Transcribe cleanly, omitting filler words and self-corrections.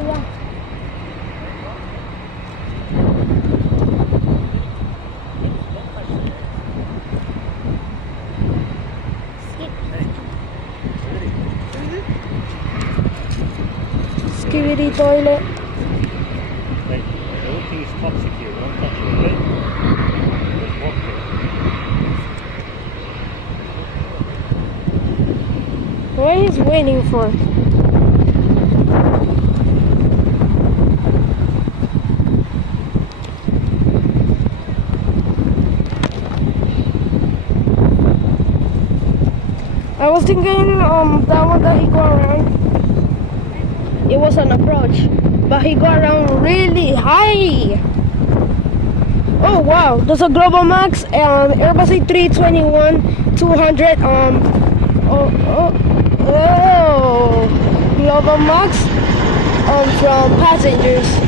yeah. Skibidi toilet. Hey, everything is toxic here. Don't touch it, okay? Just walk there. What is waiting for? I was thinking that one that he go around. It was an approach, but he go around really high. Oh wow, there's a Global Max Airbus A321 200 Global Max from passengers.